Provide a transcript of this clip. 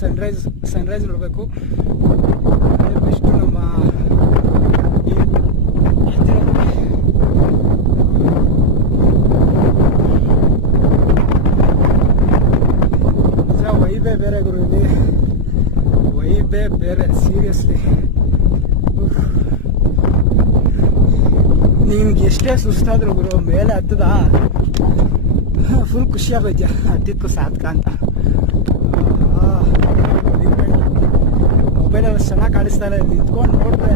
Sunrise ನೋಡಬೇಕು. Best ನಮ್ಮ ನಿಜ ವೈಬೇ ಬೇರೆ ಗುರು, ಇಲ್ಲಿ ವೈಬೇ ಬೇರೆ ಸೀರಿಯಸ್ಲಿ. ನಿನ್ಗೆ ಎಷ್ಟೇ ಸುಸ್ತಾದ್ರು ಗುರು ಮೇಲೆ ಹತ್ತದ ಫುಲ್ ಖುಷಿ ಆಗೋಯ್ತ್ಯಾ, ಹತ್ತಿದ್ಕು ಸಾತ್ಕ ಅಂತ. ಮೊಬೈಲಲ್ಲಿ ಚೆನ್ನಾಗಿ ಕಾಣಿಸ್ತಾ ಇಲ್ಲ, ನಿಂತ್ಕೊಂಡು ನೋಡಿದ್ರೆ